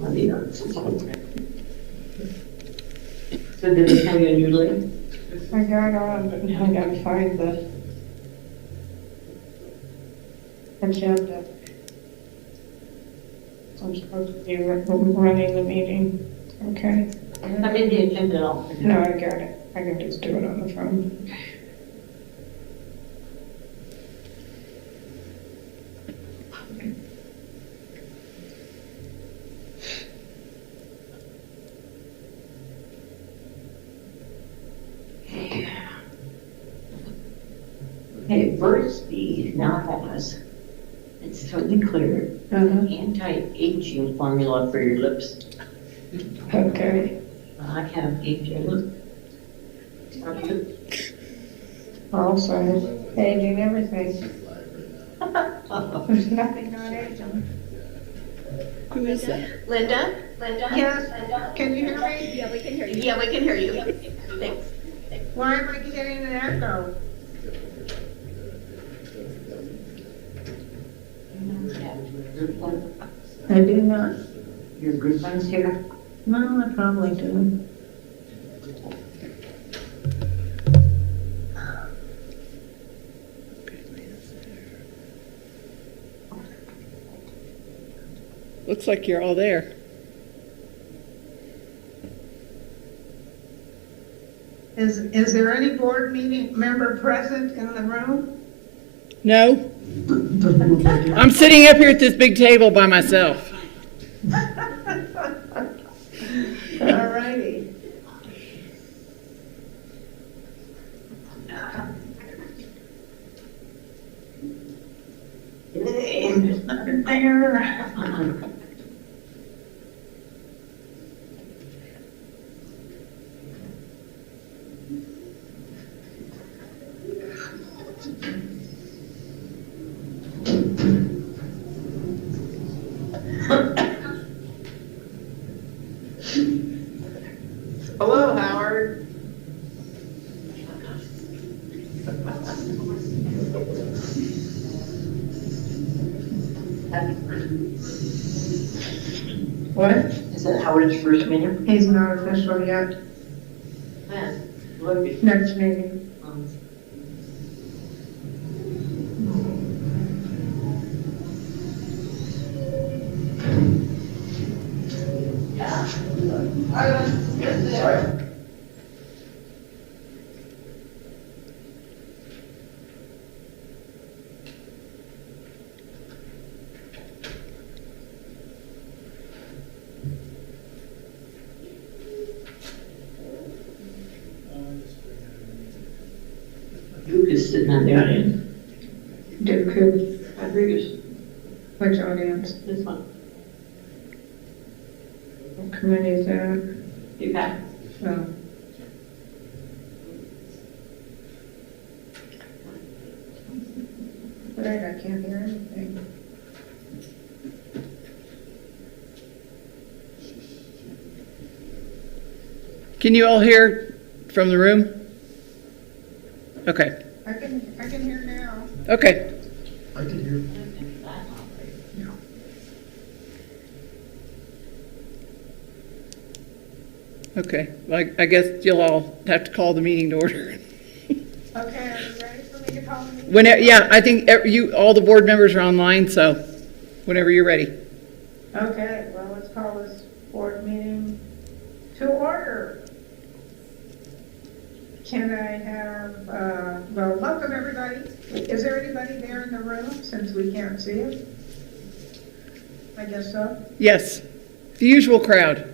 Monday night. So did they tell you in your list? I got on, but now I gotta find the agenda. I'm supposed to be running the meeting. Okay. I'm in the agenda all. No, I got it. I can just do it on the phone. Okay, first, the now has, it's totally clear, anti-aging formula for your lips. Okay. I have aging. Also, aging everything. There's nothing not aging. Who is that? Linda? Linda? Yes. Linda? Can you hear me? Yeah, we can hear you. Yeah, we can hear you. Thanks. Why am I getting an echo? I do not. Your good ones here? No, I probably do. Looks like you're all there. Is there any board meeting member present in the room? No? I'm sitting up here at this big table by myself. All righty. There's nothing there. Hello, Howard. What? Is that Howard's first meeting? He's not official yet. When? Look at. Next meeting. Luke is sitting on the audience. Duke who? Rodriguez, Which audience? this one. What committee is that? You got it. Oh. Right, I can't hear anything. Can you all hear from the room? Okay. I can hear now. Okay. I can hear. Okay. Well, I guess you'll all have to call the meeting to order. Okay, are you ready for me to call the meeting? Whenever, yeah, I think all the board members are online, so whenever you're ready. Okay, well, let's call this board meeting to order. Can I have, well, welcome everybody. Is there anybody there in the room since we can't see it? I guess so. Yes. The usual crowd.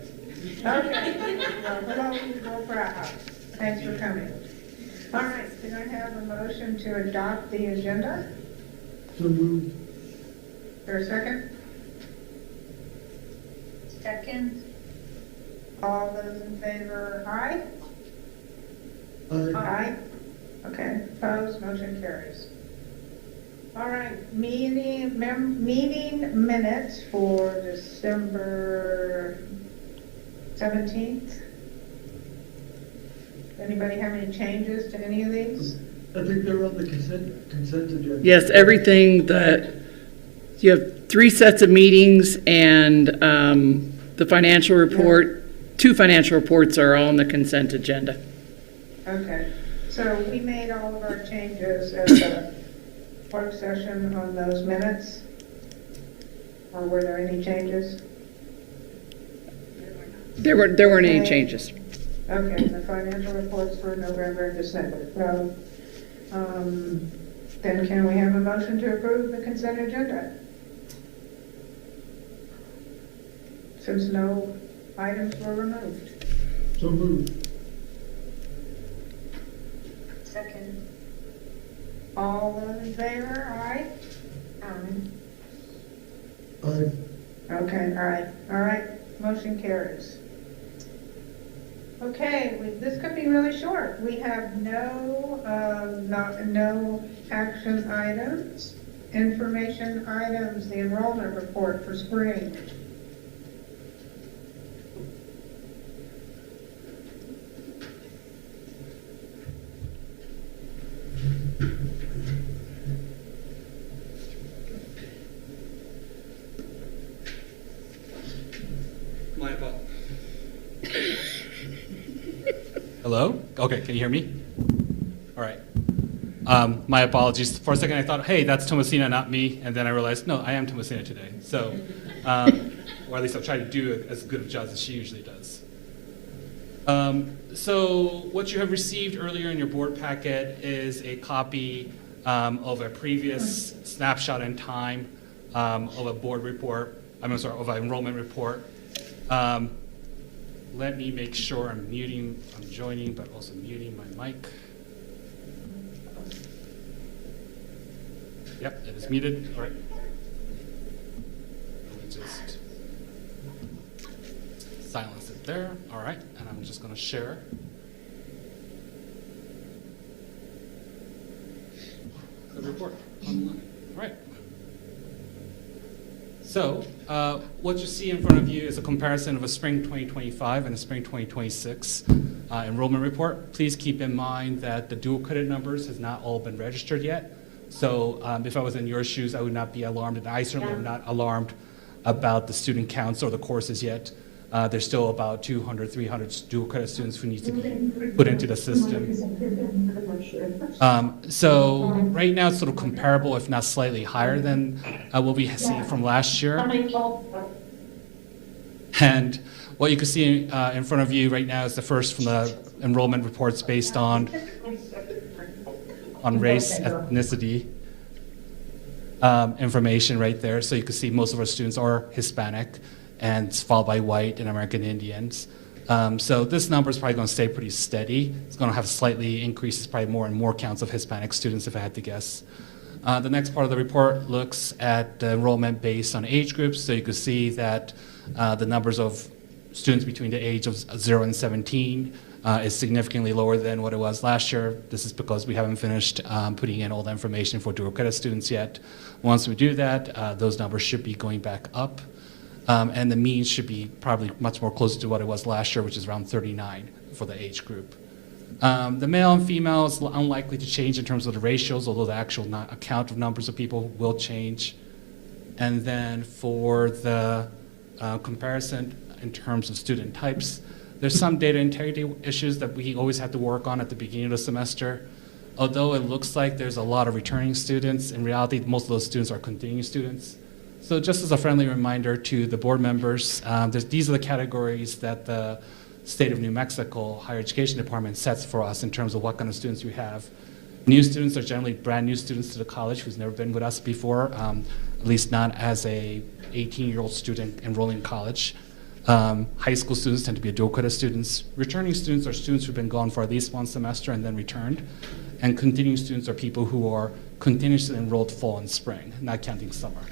Okay, well, hello, usual crowd. Thanks for coming. All right, can I have a motion to adopt the agenda? So moved. For a second? Second. All those in favor, aye? Aye. Okay, opposed, motion carries. All right, meeting minutes for December 17th. Anybody have any changes to any of these? I think they're on the consent agenda. Yes, everything that, you have 3 sets of meetings and The financial report, 2 financial reports are all on the consent agenda. Okay, so we made all of our changes at the work session on those minutes? Or were there any changes? There weren't any changes. Okay, the financial reports for November and December. So, then can we have a motion to approve the consent agenda? Since no items were removed. So moved. Second. All those in favor, aye? Aye. Okay, all right, motion carries. Okay, this could be really short. We have no action items, information items, the enrollment report for spring. My apologies. Hello? Okay, can you hear me? All right. My apologies. For a second I thought, hey, that's Tomasina, not me. And then I realized, no, I am Tomasina today. So, or at least I'll try to do as good a job as she usually does. So what you have received earlier in your board packet is a copy of a previous snapshot in time of a board report, of an enrollment report. Let me make sure I'm joining, but also muting my mic. Yep, it is muted. All right. Let me just silence it there. All right, and I'm just going to share. The report online. All right. So, what you see in front of you is a comparison of a spring 2025 and a spring 2026 enrollment report. Please keep in mind that the dual credit numbers has not all been registered yet. So if I was in your shoes, I would not be alarmed, and I certainly am not alarmed about the student counts or the courses yet. There's still about 200, 300 dual credit students who need to be put into the system. So right now it's sort of comparable, if not slightly higher than what we see from last year. And what you can see in front of you right now is the first from the enrollment reports based on race, ethnicity information right there. So you can see most of our students are Hispanic, and it's followed by white and American Indians. So this number is probably going to stay pretty steady. It's going to have slightly increases, probably more and more counts of Hispanic students, if I had to guess. The next part of the report looks at the enrollment based on age groups. So you can see that the numbers of students between the age of 0 and 17 is significantly lower than what it was last year. This is because we haven't finished putting in all the information for dual credit students yet. Once we do that, those numbers should be going back up. And the mean should be probably much more closer to what it was last year, which is around 39 for the age group. The male and female is unlikely to change in terms of the ratios, although the actual count of numbers of people will change. And then for the comparison in terms of student types, there's some data integrity issues that we always have to work on at the beginning of the semester. Although it looks like there's a lot of returning students, in reality, most of those students are continuing students. So just as a friendly reminder to the board members, these are the categories that the State of New Mexico Higher Education Department sets for us in terms of what kind of students we have. New students are generally brand new students to the college who's never been with us before, at least not as a 18-year-old student enrolling in college. High school students tend to be dual credit students. Returning students are students who've been gone for at least one semester and then returned. And continuing students are people who are continuously enrolled fall and spring, not counting summer.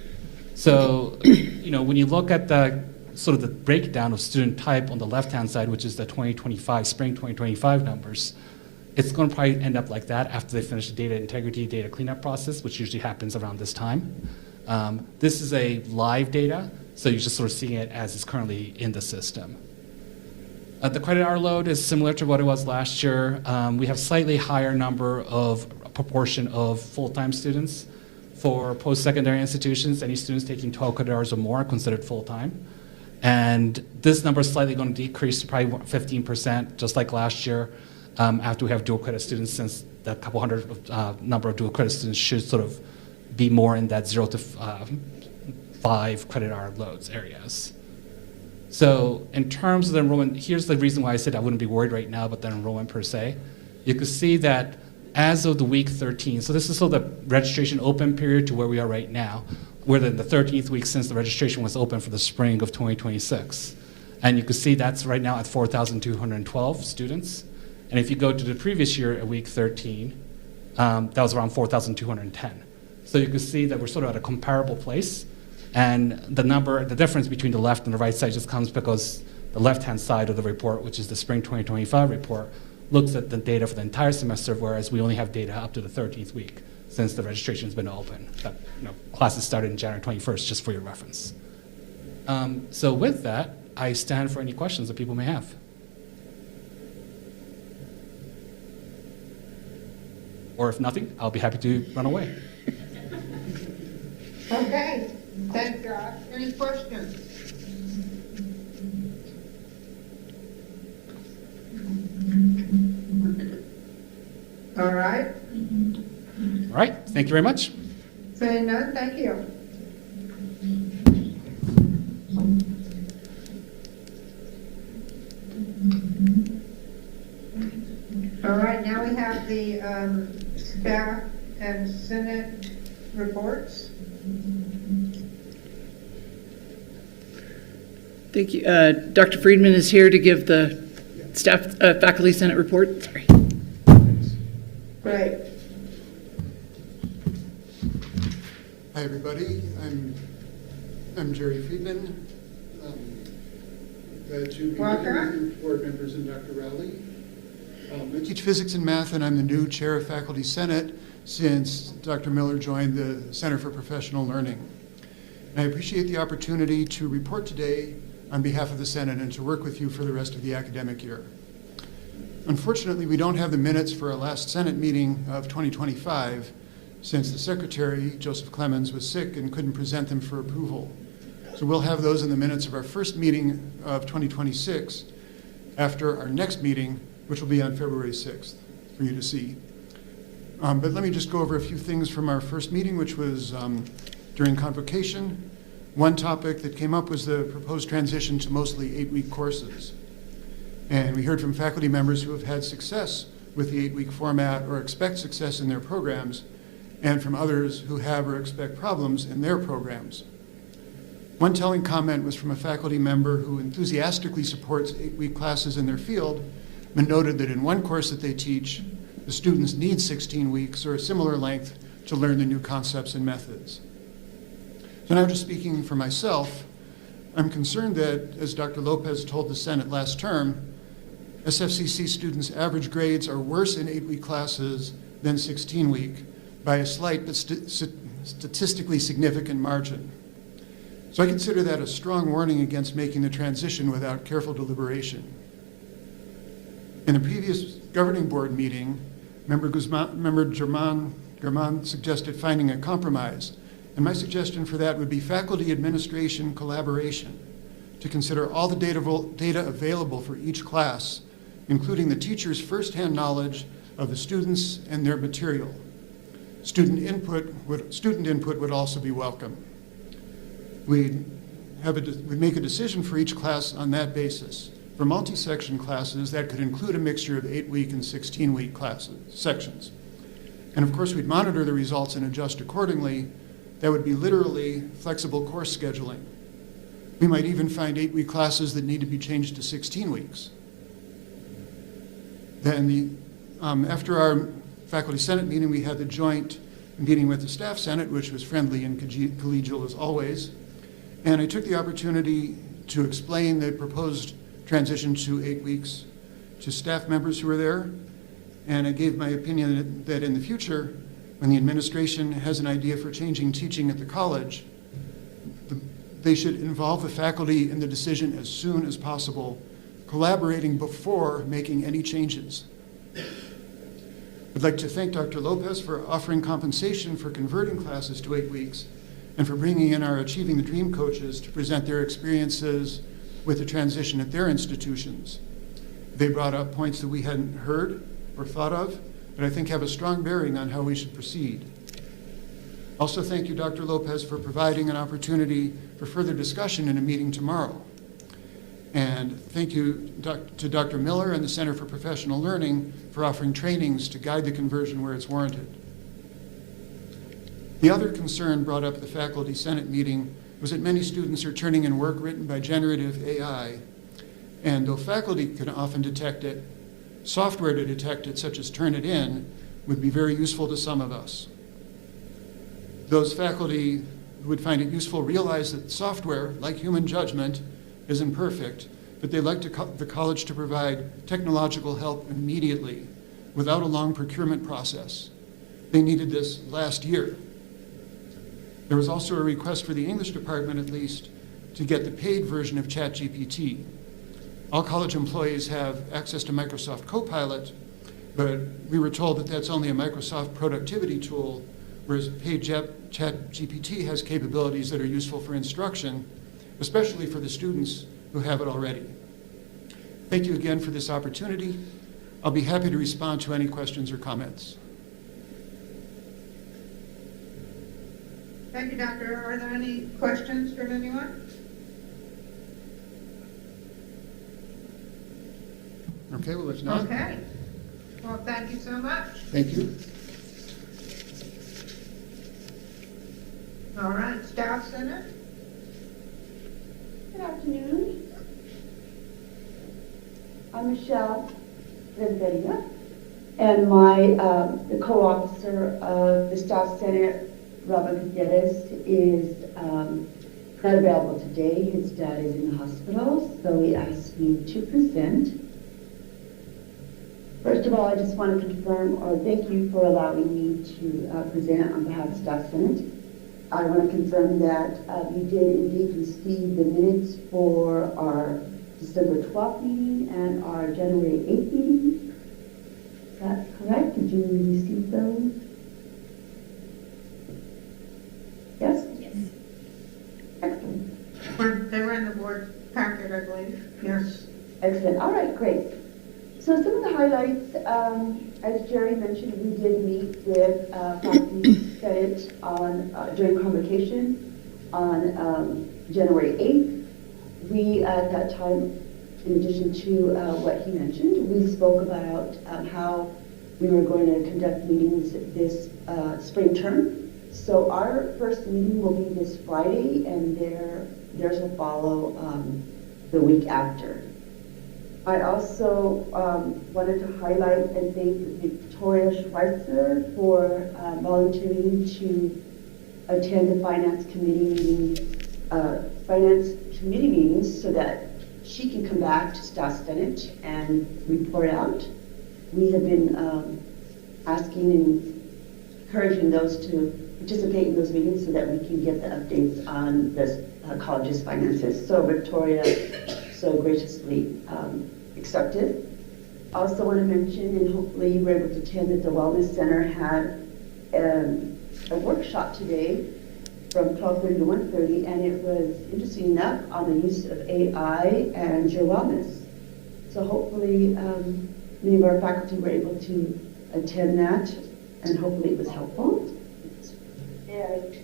So, when you look at the sort of the breakdown of student type on the left-hand side, which is the spring 2025 numbers, it's going to probably end up like that after they finish the data integrity, data cleanup process, which usually happens around this time. This is a live data, so you're just sort of seeing it as it's currently in the system. The credit hour load is similar to what it was last year. We have slightly higher proportion of full-time students. For post-secondary institutions, any students taking 12 credit hours or more are considered full-time. And this number is slightly going to decrease to probably 15%, just like last year, after we have dual credit students, since that couple hundred number of dual credit students should sort of be more in that 0 to 5 credit hour loads areas. So in terms of the enrollment, here's the reason why I said I wouldn't be worried right now about the enrollment per se. You can see that as of the week 13, so this is sort of the registration open period to where we are right now. We're in the 13th week since the registration was open for the spring of 2026. And you can see that's right now at 4,212 students. And if you go to the previous year at week 13, that was around 4,210. So you can see that we're sort of at a comparable place. And the difference between the left and the right side just comes because the left-hand side of the report, which is the spring 2025 report, looks at the data for the entire semester, whereas we only have data up to the 13th week since the registration's been open. That, classes started in January 21st, just for your reference. So with that, I stand for any questions that people may have. Or if nothing, I'll be happy to run away. Okay, thank God. Any questions? All right, All right, thank you very much. saying none, thank you. All right, now we have the staff and Senate reports. Thank you. Dr. Friedman is here to give the staff, faculty senate report. Sorry. Great. Hi, everybody. I'm Jerry Friedman. Glad to be Welcome. with board members and Dr. Rowley. I teach physics and math, and I'm the new chair of Faculty Senate since Dr. Miller joined the Center for Professional Learning. And I appreciate the opportunity to report today on behalf of the Senate and to work with you for the rest of the academic year. Unfortunately, we don't have the minutes for our last Senate meeting of 2025 since the Secretary, Joseph Clemens, was sick and couldn't present them for approval. So we'll have those in the minutes of our first meeting of 2026 after our next meeting, which will be on February 6th for you to see. But let me just go over a few things from our first meeting, which was during convocation. One topic that came up was the proposed transition to mostly 8-week courses. And we heard from faculty members who have had success with the 8-week format or expect success in their programs, and from others who have or expect problems in their programs. One telling comment was from a faculty member who enthusiastically supports 8-week classes in their field, but noted that in one course that they teach, the students need 16 weeks or a similar length to learn the new concepts and methods. So now, just speaking for myself, I'm concerned that, as Dr. Lopez told the Senate last term, SFCC students' average grades are worse in 8-week classes than 16-week by a slight but statistically significant margin. So I consider that a strong warning against making the transition without careful deliberation. In the previous governing board meeting, Member German suggested finding a compromise. And my suggestion for that would be faculty administration collaboration to consider all the data available for each class, including the teacher's firsthand knowledge of the students and their material. Student input would also be welcome. We'd make a decision for each class on that basis. For multi-section classes, that could include a mixture of 8-week and 16-week sections. And of course, we'd monitor the results and adjust accordingly. That would be literally flexible course scheduling. We might even find 8-week classes that need to be changed to 16 weeks. Then after our Faculty Senate meeting, we had the joint meeting with the Staff Senate, which was friendly and collegial as always. And I took the opportunity to explain the proposed transition to 8 weeks to staff members who were there. And I gave my opinion that in the future, when the administration has an idea for changing teaching at the college, they should involve the faculty in the decision as soon as possible, collaborating before making any changes. I'd like to thank Dr. Lopez for offering compensation for converting classes to 8 weeks and for bringing in our Achieving the Dream coaches to present their experiences with the transition at their institutions. They brought up points that we hadn't heard or thought of, but I think have a strong bearing on how we should proceed. Also, thank you, Dr. Lopez, for providing an opportunity for further discussion in a meeting tomorrow. And thank you to Dr. Miller and the Center for Professional Learning for offering trainings to guide the conversion where it's warranted. The other concern brought up at the Faculty Senate meeting was that many students are turning in work written by generative AI, and though faculty can often detect it, software to detect it, such as Turnitin, would be very useful to some of us. Those faculty who would find it useful realize that software, like human judgment, is imperfect, but they'd like the college to provide technological help immediately without a long procurement process. They needed this last year. There was also a request for the English department, at least, to get the paid version of ChatGPT. All college employees have access to Microsoft Copilot, but we were told that that's only a Microsoft productivity tool, whereas paid ChatGPT has capabilities that are useful for instruction, especially for the students who have it already. Thank you again for this opportunity. I'll be happy to respond to any questions or comments. Thank you, Doctor. Are there any questions from anyone? Okay, well, if not, Okay. Well, thank you so much. thank you. All right, Staff Senate? Good afternoon. I'm Michelle Renteria, and the co-officer of the Staff Senate, Robert Gutierrez, is not available today. His dad is in the hospital, so he asked me to present. First of all, I just want to confirm, or thank you for allowing me to present on behalf of Staff Senate. I want to confirm that you did indeed receive the minutes for our December 12th meeting and our January 8th meeting. Is that correct? Did you receive those? Yes? Yes. Excellent. They were in the board packet, I believe. Yes. Excellent. All right, great. So some of the highlights, as Jerry mentioned, we did meet with Faculty Senate during convocation on January 8th. We, at that time, in addition to what he mentioned, we spoke about how we were going to conduct meetings this spring term. So our first meeting will be this Friday, and theirs will follow the week after. I also wanted to highlight and thank Victoria Schweitzer for volunteering to attend the Finance Committee meetings so that she can come back to Staff Senate and report out. We have been asking and encouraging those to participate in those meetings so that we can get the updates on the college's finances. So Victoria so graciously accepted. I also want to mention, and hopefully you were able to attend, that the Wellness Center had a workshop today from 12:30 to 1:30, and it was interesting enough on the use of AI and your wellness. So hopefully many of our faculty were able to attend that, and hopefully it was helpful. And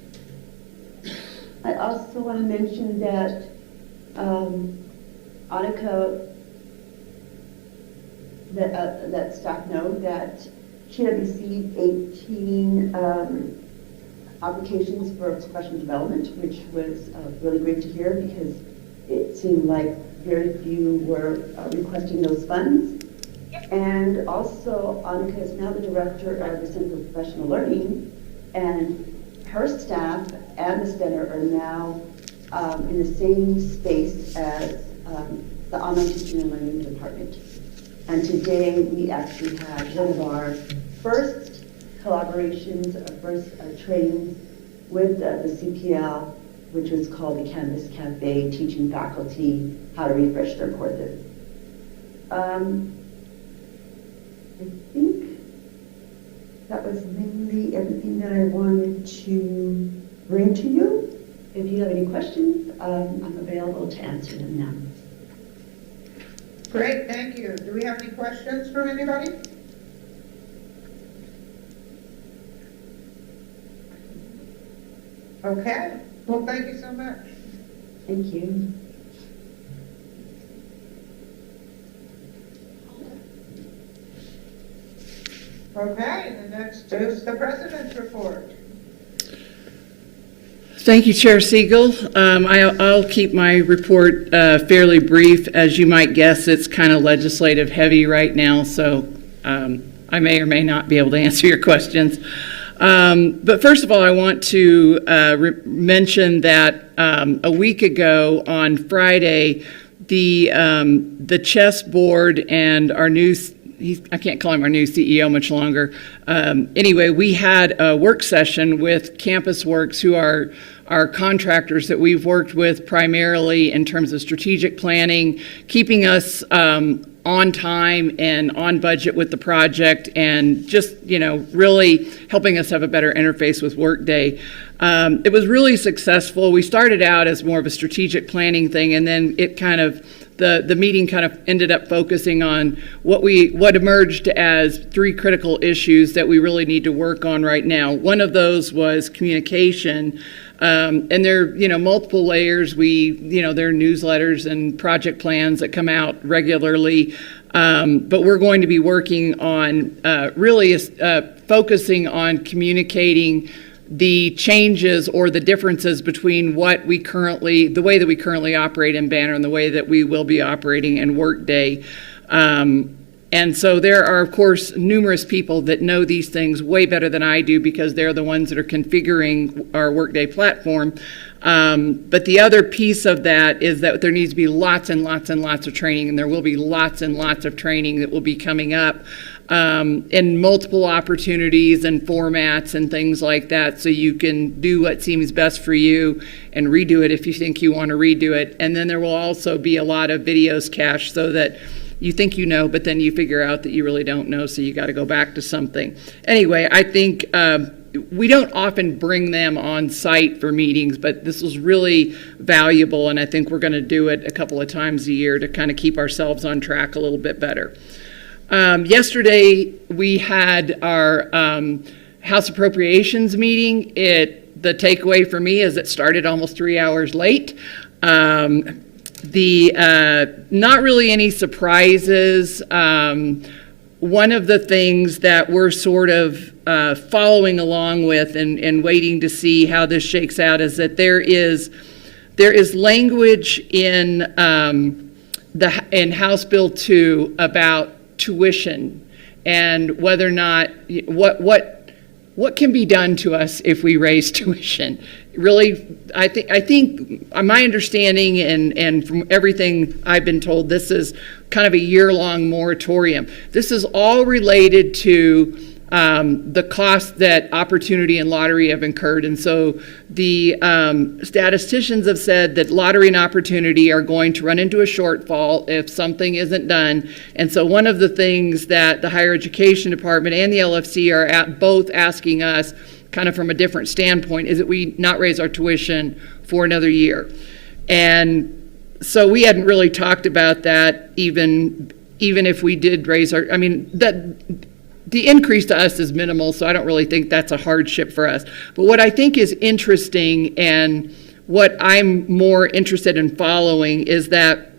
I also want to mention that Annika let staff know that she had received 18 applications for professional development, which was really great to hear because it seemed like very few were requesting those funds. And also, Annika is now the director of the Center for Professional Learning, and her staff and the center are now in the same space as the online teaching and learning department. And today we actually had one of our first collaborations, our first trainings with the CPL, which was called the Canvas Cafe, teaching faculty how to refresh their courses. I think that was mainly everything that I wanted to bring to you. If you have any questions, I'm available to answer them now. Great, thank you. Do we have any questions from anybody? Okay, well, thank you so much. Thank you. Okay, the next is the president's report. Thank you, Chair Siegel. I'll keep my report fairly brief. As you might guess, it's kind of legislative heavy right now, so I may or may not be able to answer your questions. But first of all, I want to mention that a week ago on Friday, the chess board and our new I can't call him our new CEO much longer. Anyway, we had a work session with Campus Works, who are our contractors that we've worked with primarily in terms of strategic planning, keeping us on time and on budget with the project, and just, really helping us have a better interface with Workday. It was really successful. We started out as more of a strategic planning thing, and then it kind of the meeting kind of ended up focusing on what emerged as 3 critical issues that we really need to work on right now. One of those was communication. And there are, multiple layers. There are newsletters and project plans that come out regularly. But we're going to be working on really focusing on communicating the changes or the differences between the way that we currently operate in Banner and the way that we will be operating in Workday. And so there are, of course, numerous people that know these things way better than I do because they're the ones that are configuring our Workday platform. But the other piece of that is that there needs to be lots and lots and lots of training, and there will be lots and lots of training that will be coming up in multiple opportunities and formats and things like that, so you can do what seems best for you and redo it if you think you want to redo it. And then there will also be a lot of videos cached so that you think you know, but then you figure out that you really don't know, so you got to go back to something. Anyway, I think we don't often bring them on site for meetings, but this was really valuable, and I think we're going to do it a couple of times a year to kind of keep ourselves on track a little bit better. Yesterday, we had our House Appropriations meeting. The takeaway for me is it started almost 3 hours late. Not really any surprises. One of the things that we're sort of following along with and waiting to see how this shakes out is that there is language in House Bill 2 about tuition and whether or not what can be done to us if we raise tuition. Really, I think my understanding and from everything I've been told, this is kind of a year-long moratorium. This is all related to the cost that Opportunity and Lottery have incurred. And so the statisticians have said that Lottery and Opportunity are going to run into a shortfall if something isn't done. And so one of the things that the Higher Education Department and the LFC are both asking us, kind of from a different standpoint, is that we not raise our tuition for another year. And so we hadn't really talked about that even if we did raise our, the increase to us is minimal, so I don't really think that's a hardship for us. But what I think is interesting and what I'm more interested in following is that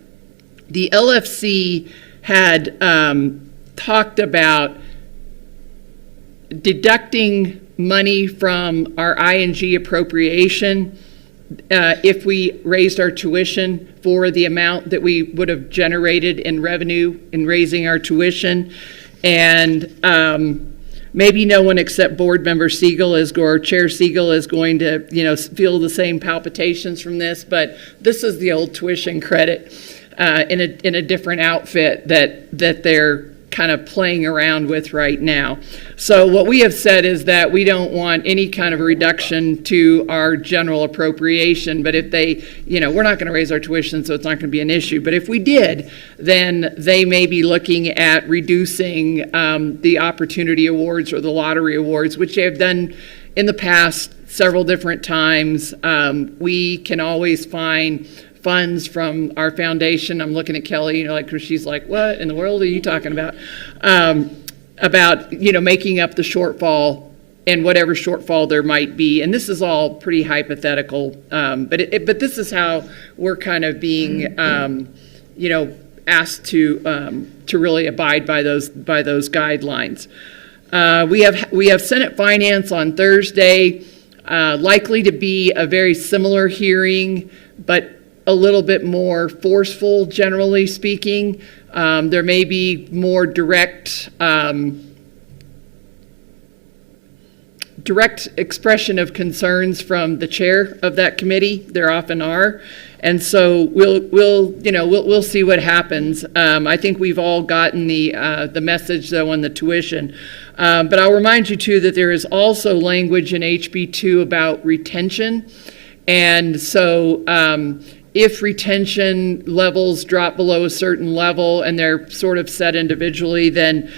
the LFC had talked about deducting money from our ING appropriation if we raised our tuition for the amount that we would have generated in revenue in raising our tuition. And maybe no one except board member Siegel or Chair Siegel is going to, feel the same palpitations from this, but this is the old tuition credit in a different outfit that they're kind of playing around with right now. So what we have said is that we don't want any kind of a reduction to our general appropriation, but if they, we're not going to raise our tuition, so it's not going to be an issue. But if we did, then they may be looking at reducing the Opportunity Awards or the Lottery Awards, which they have done in the past several different times. We can always find funds from our foundation. I'm looking at Kelly, you know, like, she's like, what in the world are you talking about? About, you know, making up the shortfall and whatever shortfall there might be. And this is all pretty hypothetical, but this is how we're kind of being, you know, asked to really abide by those guidelines. We have Senate Finance on Thursday, likely to be a very similar hearing, but a little bit more forceful, generally speaking. There may be more direct expression of concerns from the chair of that committee. There often are. And so we'll see what happens. I think we've all gotten the message though on the tuition. But I'll remind you too that there is also language in HB2 about retention. And so if retention levels drop below a certain level and they're sort of set individually, then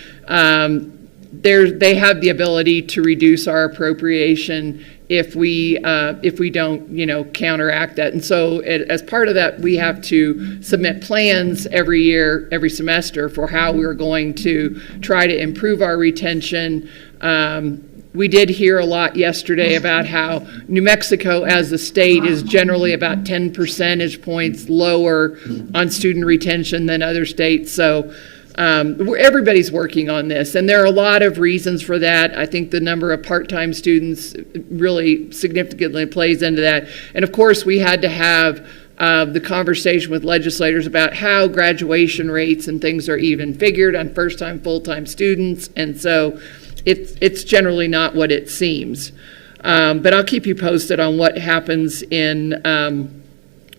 they have the ability to reduce our appropriation if we don't, you know, counteract that. And so as part of that, we have to submit plans every year, every semester for how we're going to try to improve our retention. We did hear a lot yesterday about how New Mexico as a state is generally about 10 percentage points lower on student retention than other states. So everybody's working on this, and there are a lot of reasons for that. I think the number of part-time students really significantly plays into that. And of course, we had to have the conversation with legislators about how graduation rates and things are even figured on first-time, full-time students. And so it's generally not what it seems. But I'll keep you posted on what happens in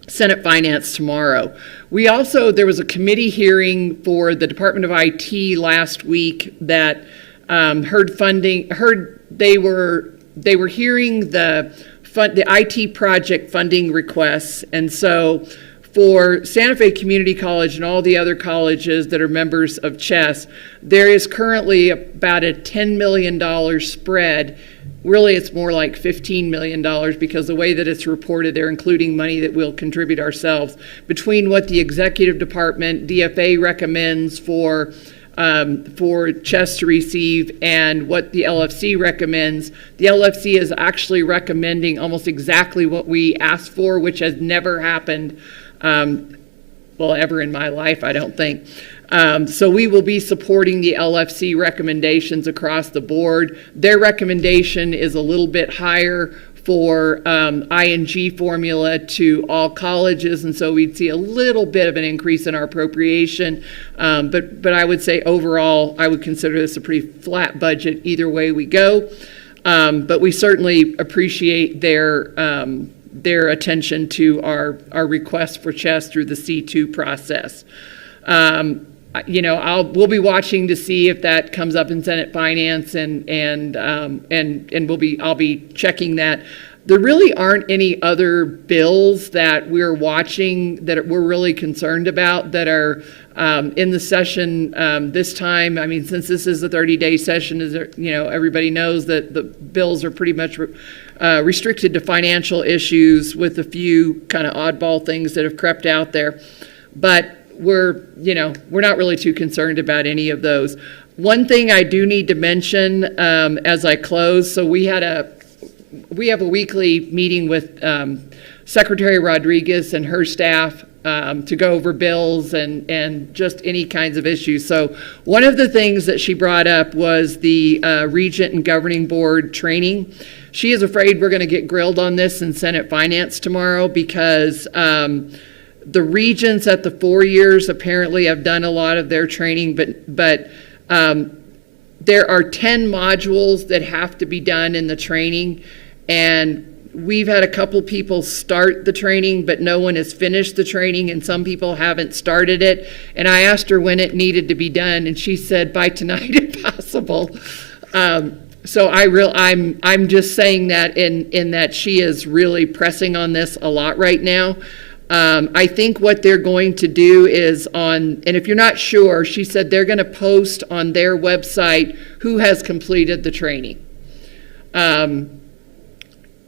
Senate Finance tomorrow. There was a committee hearing for the Department of IT last week that they were hearing the IT project funding requests. And so for Santa Fe Community College and all the other colleges that are members of CHESS, there is currently about a $10 million spread. Really, it's more like $15 million because the way that it's reported, they're including money that we'll contribute ourselves between what the executive department, DFA, recommends for CHESS to receive and what the LFC recommends. The LFC is actually recommending almost exactly what we asked for, which has never happened, ever in my life, I don't think. So we will be supporting the LFC recommendations across the board. Their recommendation is a little bit higher for ING formula to all colleges, and so we'd see a little bit of an increase in our appropriation. But I would say overall, I would consider this a pretty flat budget either way we go. But we certainly appreciate their attention to our request for CHESS through the C2 process. We'll be watching to see if that comes up in Senate Finance, and I'll be checking that. There really aren't any other bills that we're watching that we're really concerned about that are in the session this time. I mean, since this is a 30-day session, everybody knows that the bills are pretty much restricted to financial issues with a few kind of oddball things that have crept out there. But we're not really too concerned about any of those. One thing I do need to mention as I close, so we have a weekly meeting with Secretary Rodriguez and her staff to go over bills and just any kinds of issues. So one of the things that she brought up was the Regent and Governing Board training. She is afraid we're going to get grilled on this in Senate Finance tomorrow because the regents at the 4 years apparently have done a lot of their training, but there are 10 modules that have to be done in the training, and we've had a couple people start the training, but no one has finished the training, and some people haven't started it. And I asked her when it needed to be done, and she said by tonight if possible. So I'm just saying that in that she is really pressing on this a lot right now. I think what they're going to do is and if you're not sure, she said they're going to post on their website who has completed the training.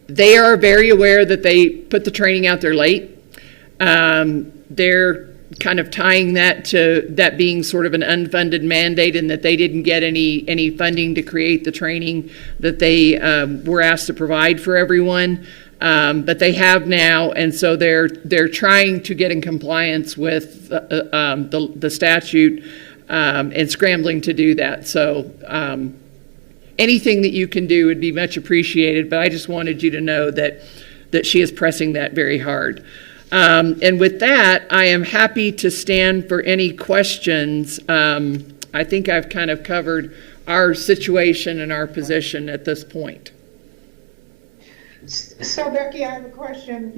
They are very aware that they put the training out there late, They're kind of tying that to that being sort of an unfunded mandate and that they didn't get any funding to create the training that they were asked to provide for everyone. But they have now, and so they're trying to get in compliance with the statute and scrambling to do that. So anything that you can do would be much appreciated, but I just wanted you to know that she is pressing that very hard. And with that, I am happy to stand for any questions. I think I've kind of covered our situation and our position at this point. So Becky, I have a question.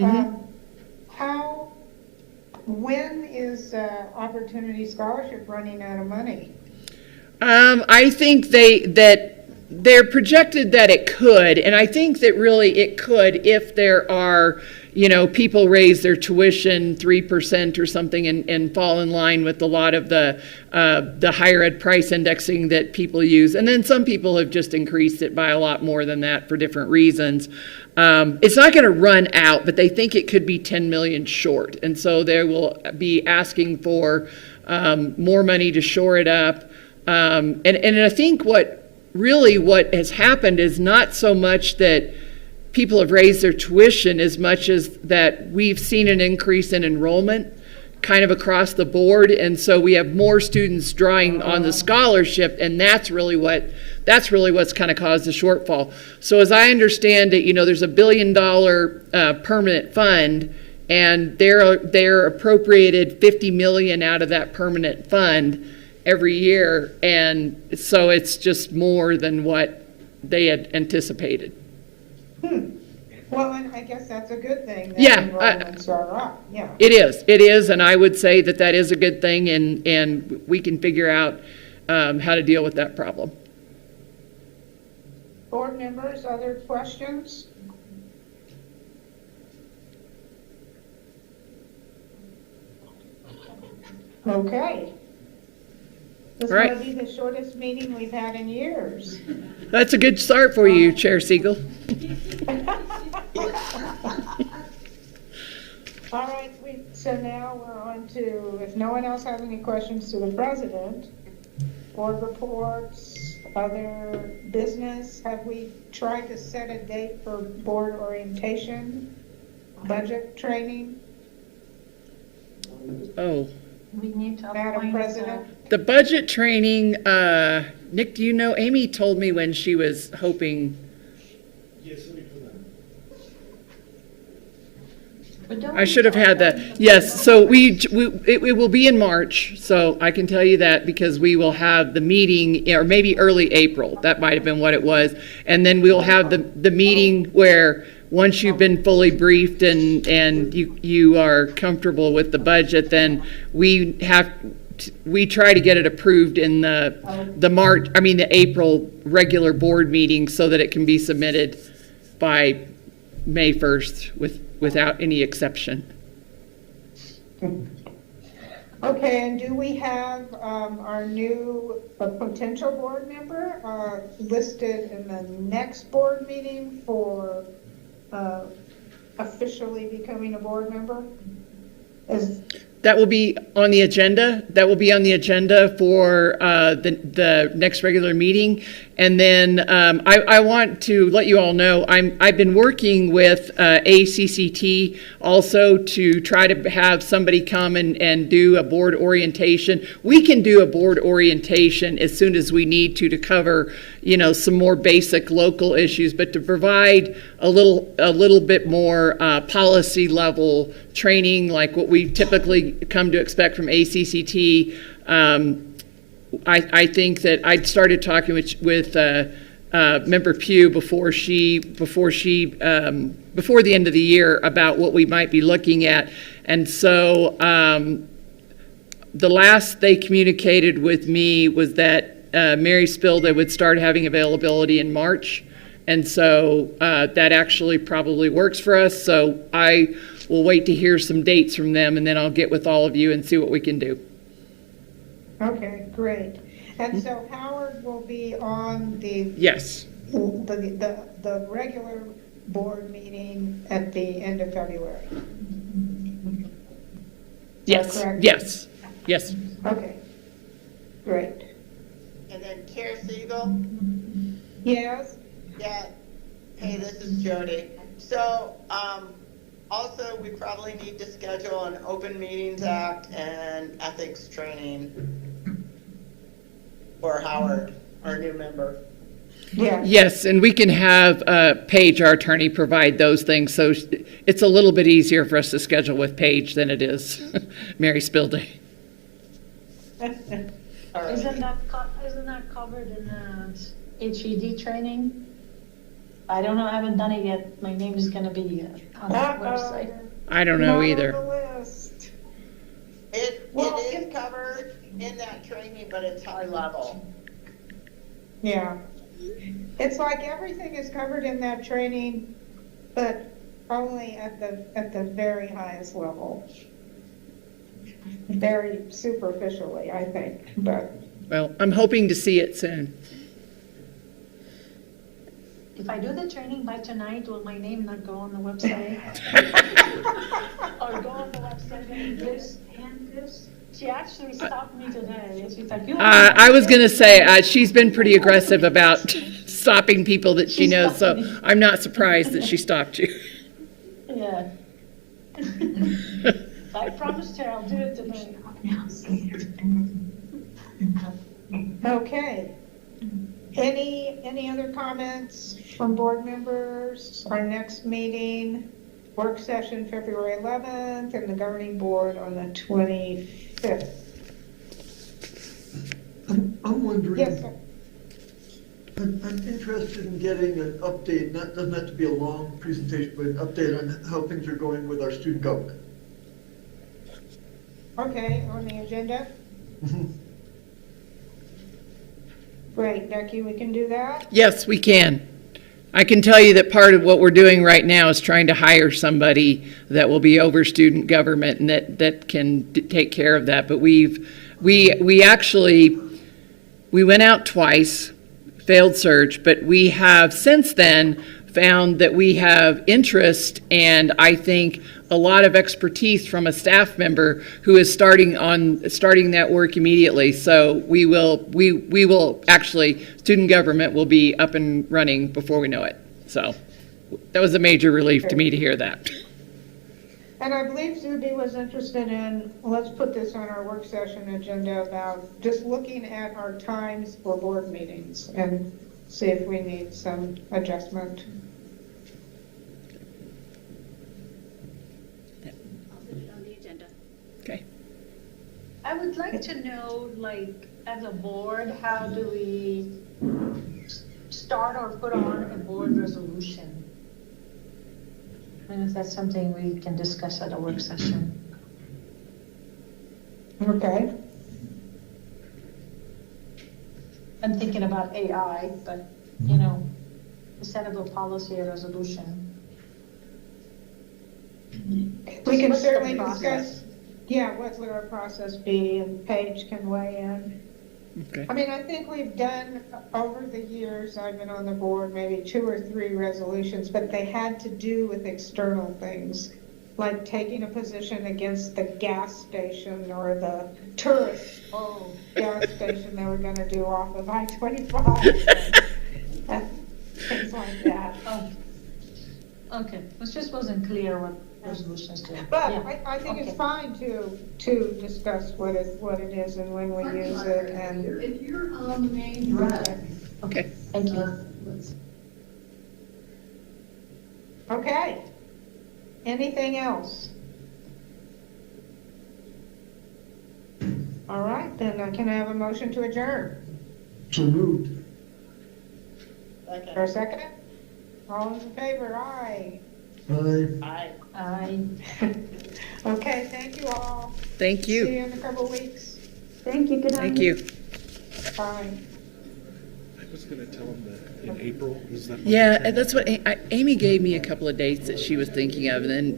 When is Opportunity Scholarship running out of money? I think they're projected that it could, and I think that really it could if there are, people raise their tuition 3% or something and fall in line with a lot of the higher ed price indexing that people use. And then some people have just increased it by a lot more than that for different reasons. It's not going to run out, but they think it could be 10 million short. And so they will be asking for more money to shore it up. And I think what has happened is not so much that people have raised their tuition as much as that we've seen an increase in enrollment kind of across the board. And so we have more students drawing on the scholarship, and that's really what's kind of caused the shortfall. So as I understand it, there's $1 billion permanent fund, and they're appropriated $50 million out of that permanent fund every year, and so it's just more than what they had anticipated. Well, and I guess that's a good thing that enrollments are up. Yeah. It is, and I would say that is a good thing, and we can figure out how to deal with that problem. Board members, other questions? Okay. This All right. might be the shortest meeting we've had in years. That's a good start for you, Chair Siegel. All right, so now we're on to, if no one else has any questions to the president, board reports, other business. Have we tried to set a date for board orientation, budget training? Oh. We need to Madam appoint President? The budget training, Nick, do you know, Amy told me when she was hoping. Yes, let me put that. I should have had that. Yes, so it will be in March, so I can tell you that because we will have the meeting, or maybe early April. That might have been what it was. And then we'll have the meeting where once you've been fully briefed and you are the budget, then we try to get it approved in the April regular board meeting so that it can be submitted by May 1st without any exception. Okay, and do we have our new potential board member listed in the next board meeting for officially becoming a board member? That will be on the agenda. That will be on the agenda for the next regular meeting. And then I want to let you all know I've been working with ACCT also to try to have somebody come and do a board orientation. We can do a board orientation as soon as we need to cover some more basic local issues, but to provide a little bit more policy level training like what we typically come to expect from ACCT. I think that I'd started talking with Member Pugh before the end of the year about what we might be looking at, and so the last they communicated with me was that Mary Spilda would start having availability in March, and so that actually probably works for us. So I will wait to hear some dates from them, and then I'll get with all of you and see what we can do. Okay, great. And so Howard will be on the regular board meeting at the end of February. Yes, correct? yes, yes. Okay, great. And then Care Siegel, Yes, yeah, hey, this is Jody. So, also, we probably need to schedule an Open Meetings Act and ethics training for Howard, our new member. yeah. Yes, and we can have Paige, our attorney, provide those things. So it's a little bit easier for us to schedule with Paige than it is Mary Spilday. All right. Isn't that covered in the HED training? I don't know, I haven't done it yet. My name is gonna be on the website. I don't know Not either. on the list. It Well, is covered in that training, but it's high level. Yeah. It's like everything is covered in that training, but only at the very highest level. Very superficially, I think, but, Well, I'm hoping to see it soon. If I do the training by tonight, will my name not go on the website? Or go on the website and this and this? She actually stopped me today. She's like, I was going to say, she's been pretty aggressive about stopping people that she knows, so I'm not surprised that she stopped you. Yeah. I promised her I'll do it tonight. okay. Any other comments from board members? Our next meeting, work session February 11th, and the governing board on the 25th. I'm wondering, Yes, sir. I'm interested in getting an update, doesn't have to be a long presentation, but an update on how things are going with our student government. Okay, on the agenda? Great, Becky, we can do that? Yes, we can. I can tell you that part of what we're doing right now is trying to hire somebody that will be over student government and that can take care of that. But we went out twice, failed search, but we have since then found that we have interest and I think a lot of expertise from a staff member who is starting that work immediately. So we will actually, student government will be up and running before we know it. So that was a major relief to me to hear that. And I believe Zuby was interested in, let's put this on our work session agenda about just looking at our times for board meetings and see if we need some adjustment. I'll put it on the agenda. Okay. I would like to know, like, as a board, how do we start or put on a board resolution? And if that's something we can discuss at a work session. Okay. I'm thinking about AI, but, you know, instead of a policy or resolution. We can What's the certainly process? discuss, yeah, what would our process be, and Paige can weigh in. Okay. I mean, I think we've done, over the years, I've been on the board, maybe 2 or 3 resolutions, but they had to do with external things, like taking a position against the gas station or the tourist gas station they were gonna do off of I-25. Things like that. Oh, okay, it just wasn't clear what resolutions do. But Yeah. I think it's Okay. fine to discuss what it is and when we use it and. If you're on the main drive. Okay. Thank you. Okay. Anything else? All right, then can I have a motion to adjourn? So moved. For a second? All in favor, aye. Aye. I Okay, thank you all. Thank See you. you in a couple of weeks. Thank you, good night. Thank you. Bye. I was gonna tell him that in April, is that? Yeah, that's what Amy gave me a couple of dates that she was thinking of, and then